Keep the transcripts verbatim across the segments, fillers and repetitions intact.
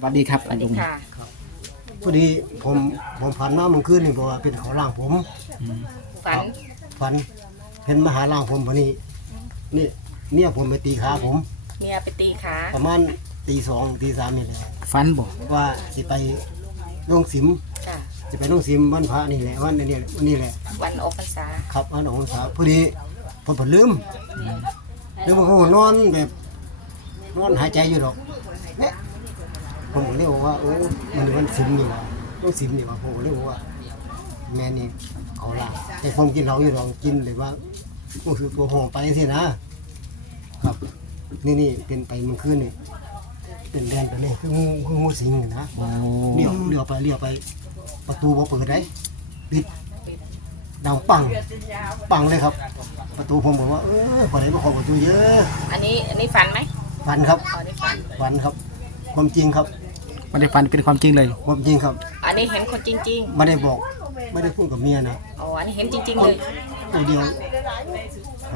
วัสดีครับสวัสดีค่ะพอดีผมผมฝันว่ามันขึ้นนี่บอกว่าเป็นเขาล่างผมฝันฝันเห็นมาหาล่างผมพอนี้นี่เนี่ยผมไปตีขาผมเมียไปตีขาประมาณตีสองตีสามนี่แหละฟันบอกว่าจะไปลงสิมค่ะจะไปลงสิมวันพระนี่แหละวันนี้วันนี้แหละวันออกพรรษาครับวันออกพรรษาพอดีผมผมลืมลืมว่าผมนอนแบบนอนหายใจอยู่หรอกเนี่ยผมก็เลยบอกว่าโอ้มันมันสิมนี่วะต้องสิมนี่วะผมก็เลยบอกว่าแม่นี่เขาล่างแต่ผมกินเหล้าอยู่หรอกกินเลยว่าก็คือตัวหอมไปสินะครับนี่นี่เป็นไปเมื่อคืนนี่เป็นแดนไปเลยคืองูคืองูสิงนะโอ้เลี้ยวเลี้ยวไปเลี้ยวไปประตูบ่เปิดได้ปิดดังปังปังเลยครับ ประตูผมบอกว่าเออพอไหนมาขอประตูเยอะอันนี้อันนี้ฝันไหมฝันครับอ๋อนี่ฝันฝันครับ ความจริงครับไม่ได้ฟันเป็นความจริงเลยความจริงครับอันนี้เห็นคนจริงไม่ได้บอกไม่ได้พูดกับเมียนะๆอ๋ออันนี้เห็นจริง ๆ เลยตัวเดียวครับ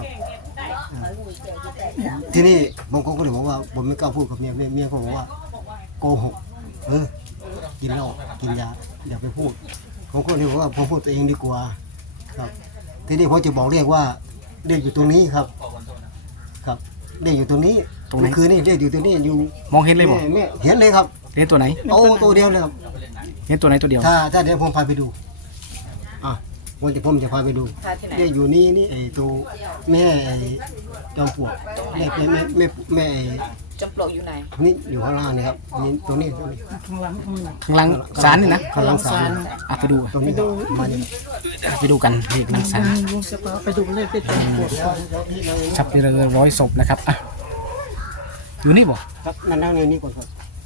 อ่าทีนี้ผมก็เลยบอกว่าผมไม่กล้าพูดกับเมียเมียเมียก็บอกว่าโกหกเออกินเหล้ากินยาอย่าไปพูดผมก็เลยบอกว่าผมพูดตัวเองดีกว่าครับทีนี้ผมจะบอกเรียกว่าเรียกอยู่ตรงนี้ครับ ครับเรียกอยู่ตรงนี้ตรงไหนคือนี่เรียกอยู่ตรงนี้อยู่มองเห็นเลยบอกแม่แม่เห็นเลยครับเห็นตัวไหนโอ้ตัวเดียวเลยครับเห็นตัวไหนตัวเดียวถ้าถ้าเดี๋ยวผมพาไปดูอ่ะวันที่ผมจะพาไปดูพาที่ไหนเรียกอยู่นี่นี่ไอ้ตัวแม่ไอ้จอมปลวกแม่แม่แม่แม่แม่ไอ้จำปลวกอยู่ไหนนี่อยู่ข้างล่างนี่ครับนี่ตัวนี้ตัวนี้ข้างหล่างศาลนี่นะข้างล่างศาลอ่ะไปดูตรงนี้มานี่ไปดูกันที่หลังศาลลุงจะไปดูเลขที่ตัวปวดแล้วแล้วที่เราชับเรือร้อยศพนะครับอ่ะอยู่นี่บอกครับนั่นนั่งในนี้ก่อนครับ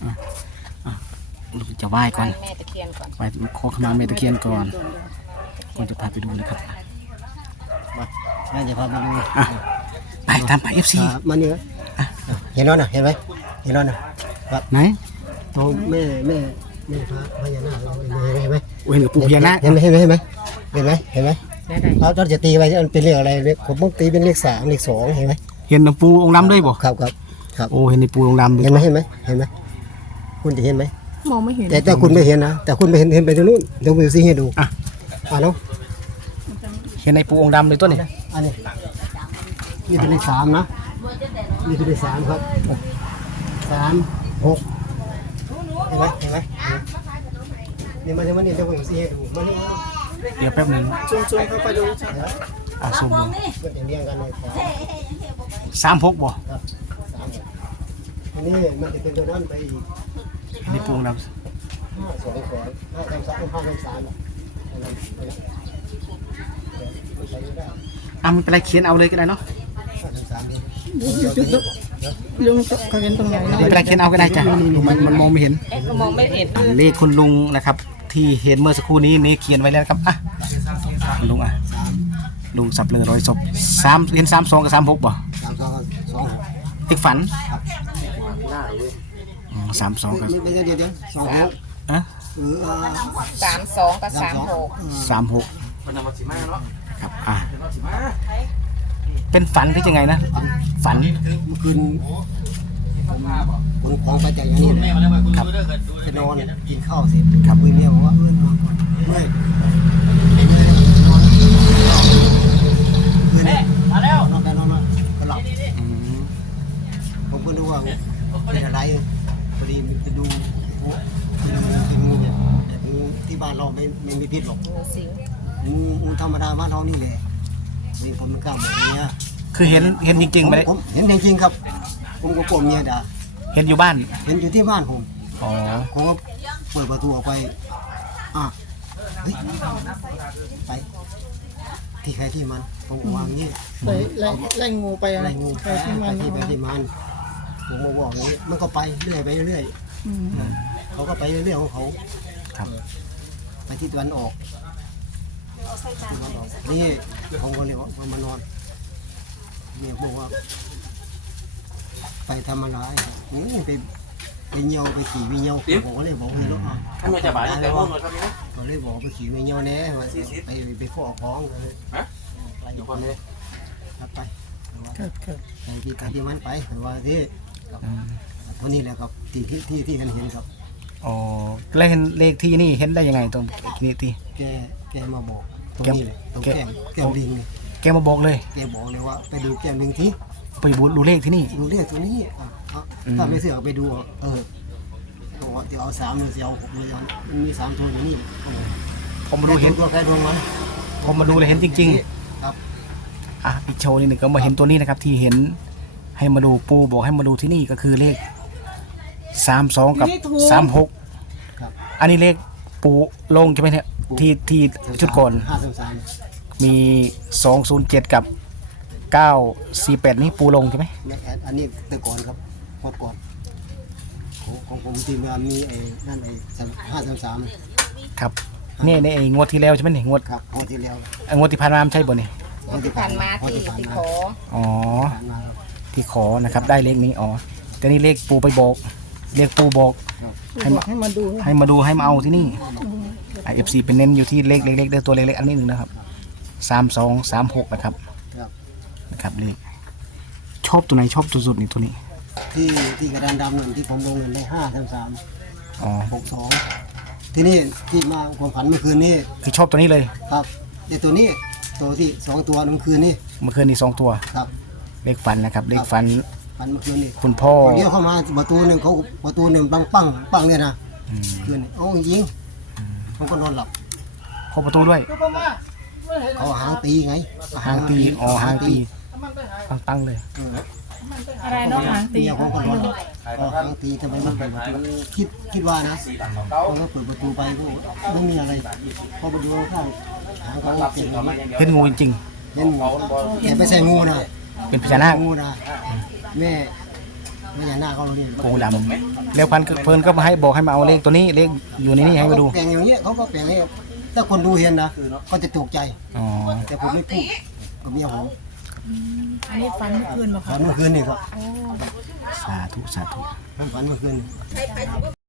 จะไหว้ก่อนแม่ตะเคียนก่อนไหว้ขอขมาเมตตะเคียนก่อนก่อนจะพาไปดูนะครับมาแม่จะพาไปดูอ่ะไปตามไปเอฟซีอ่ะมานี่ไหมเห็นแล้วนะเห็นไหมเห็นแล้วนะไหนตัวแม่แม่แม่พระพญานาคเราเห็นไหมโอ้ยเห็นกับปู่พญานาคเห็นไหมเห็นไหมเห็นไหมเห็นไหมเห็นไหมได้ไหนเราเราจะตีไปมันเป็นเลขอะไรเลขผมต้องตีเป็นเลขสามเลขสองเห็นไหมเห็นหลวงปู่องค์ดำด้วยบอกครับครับครับโอ้เห็นในปู่องค์ดำด้วยเห็นไหมเห็นไหมเห็นไหมคุณจะเห็นไหมมองไม่เห็นแต่แต่คุณไม่เห็นนะแต่คุณไม่เห็นเห็นไปตรงนู้นเดี๋ยวผมจะซีให้ดูอ่ะอ่าน้องเห็นในปู่องค์ดำเลยตัวนี้อันนี้นี่เป็นเลขสามนะนี่เป็นเลขสามครับสามหกเห็นไหมเห็นไหมนี่มาเดี๋ยวมานี่เดี๋ยวผมจะซีให้ดูมานี่เดี๋ยวแป๊บหนึงจุงจุงเข้าไปดูอ่ะส่งดูมันจะเรียงกันเลยครับสามพกบ่ครับสามอันนี้มันจะเป็นตัวนั้นไปอีกเห็นในปู่องค์ดห้าสองสองห้าสามสามห้าสามสามอ่ะอันนั้นอันนั้นไม่ใช่ไม่ได้ำอ่ะมันเป็นไรเขียนเอาเลยก็ได้เนาะห้าสามสามนี่ลุงเขาเห็นตรงไหนไม่เป็นไรเขียนเอาก็ได้จ้ะมันมันมองไม่เห็นเอ๊ะก็มองไม่เห็นอ่ะเลขคุณลุงนะครับ ที่เห็นเมื่อสักครู่นี้นี่เขียนไว้แล้วนะครับอ่ะคุณลุงอ่ะลุงสับเรือร้อยศพสามเห็นสามสองกับสามหกบ่สามสองสองติ๊กฝันหน้าเลยอ๋อสามสองกับไม่ไม่ใช่เดี๋ยวเดี๋ยวสองหกอ่ะหรืออ่าสามสองกับสามหกสามหกครับอ่ะเป็นฝันที่ยังไงนะฝันเมื่อคืนผมขนของไปจากอย่างนี้เลยครับจะนอนกินข้าวเสร็จครับคุยเมียบอกว่าเมื่อนอนก่อนเมื่อยเมื่อยมาแล้วนอนไปนอนมาก็หลับอืมผมก็นึกว่าเป็นอะไรพอดีมันจะดูโอ้เป็นงูเป็นงูเนี่ยแต่งูที่บ้านเราไม่ไม่มีพิษหรอกงูสิงงูงูธรรมดาบ้านเรานี่แหละมีผมไม่กล้าบอกเมียคือเห็นเห็นจริงๆไหมผมเห็นจริงๆครับ ผมก็กลัวเมียด่าเห็นอยู่บ้านเห็นอยู่ที่บ้านผมอ๋อผมก็เปิดประตูออกไปอ่ะเฮ้ยไปที่ใครที่มันผมก็วางนี่ไล่ไล่ไล่งูไปอะอะไร ไรงูไปไปที่มันที่ไปที่มันผมก็บอกอย่างนี้มันก็ไปเรื่อยไปเรื่อยอืมเขาก็ไปเรื่อยๆของเขาครับไปที่ตะวันออกตะวันออกนี่ผมก็เลยว่าผมมานอนเนี่ยบอกว่า ไปทำอะไรนี่ไปไปเหี่ยวไปขี่วิเหี่ยวผมก็เลยบอกนี่รถอ่ะท่านมาจากบ้านแต่ห้องเลยครับนี่นะก็เลยบอกไปขี่วิเหี่ยวแน่ว่าไปไปฟอกของเลยฮะไปอยู่คนนี้ครับไปครับครับไปที่ไปที่มันไปแต่ว่าที่อืมเท่านี้แหละครับที่ที่ที่ที่เห็นเห็นครับอ๋อแล้วเห็นเลขที่นี่เห็นได้ยังไงตรงนี้ที่แกแกมาบอกตรงแกนี้เลยตรงแกแก้มแก้มลิงนี่แกมาบอกเลยแกบอกเลยว่าไปดูแก้มลิงที่ไปบูดูเลขที่นี่ดูเลขตัวนี้อ่ะเอาอืมถ้าไม่เสือกไปดูอ่ะเออบอกว่าเดี๋ยวเอาสามหรือเอาหกหรือเอามันมีสามตัวอยู่นี่เออผมมาดูเห็นตัวใครดวงมันผมมาดูเลยเห็นจริงครับๆอ่ะอีกโชว์นิดหนึ่งก็มาเห็นตัวนี้นะครับ ที่เห็นให้มาดูปูบอกให้มาดูที่นี่ก็คือเลขสามสองกับสามหกครับอันนี้เลขปูลงใช่ไหมเนี่ยที่ที่ชุดก่อนห้าสามสามมีสองศูนย์เจ็ดกับเก้าสี่แปดนี่ปูลงใช่ไหมไม่อันอันนี้แต่ก่อนครับงวดก่อนของของผมทีมงานมีไอ้นั่นไอ้ห้าสามสามครับนี่ในไอ้งวดที่แล้วใช่ไหมเนี่ยงวดครับงวดที่แล้วไอ้งวดที่ผ่านมาไม่ใช่บ่เนี่ยงวดที่ผ่านมาที่ที่ขออ๋อผ่านมาครับที่ขอนะครับได้เลขนี้อ๋อแต่นี่เลขปูไปบอกเลขปูบอก ให้บมาอกให้มาดูให้มาดูให้มาเอาที่นี่ไอเอฟซีเป็นเน้นอยู่ที่เลขเล็กๆเด้อตัวเล็กๆอันนี้หนึ่งนะครับสามสองสามหกนะครับครับนะครับเลขชอบตัวไหนชอบตัวสุดนี่ตัวนี้ที่ที่กระดานดำนั่นที่ผมลงเงินได้ห้าสามสามอ๋อหกสองที่นี่ที่มาความฝันเมื่อคืนนี้คือชอบตัวนี้เลยครับแต่ตัวนี้ตัวที่สองตัวเมื่อคืนนี้เมื่อคืนนี้สองตัวครับเลขฟันนะครับเลขฟันฝันเมื่อคืนนี้คุณพ่อเดี๋ยวเข้ามาประตูหนึ่งเขาประตูหนึ่งปังปังปังเนี่ยนะอืมคืนนี้โอ้ยิงผมก็นอนหลับเข้าประตูด้วยเขาหางตีไงหางตีอ๋อหางตีตั้งๆเลยเอออะไรเนาะหางตีตีผมก็นอนหลับเขาหางตีทำไมมันเปิดประตูคิดคิดว่านะพอเขาเปิดประตูไปก็ไม่มีอะไรพอไปดูข้างหางเขาเป็นอย่างนี้เห็นงูจริงเห็นงูแต่ไม่ใช่งูนะๆเป็นพญานาคงูนะแม่แม่ยานาคเขาเรียนปูดำแล้วพันเพิ่นก็มาให้บอกให้มาเอาเลขตัวนี้เลขอยู่ในนี้ให้มาดูแปลงอย่างเงี้ยเขาก็แปลงให้ถ้าคนดูเห็นนะก็จะตกใจอ๋อแต่ผมไม่พูดกับเมียผมอันนี้ฟันเมื่อคืนมาฝันเมื่อคืนนี่ก็สาธุสาธุผมฝันเมื่อคืน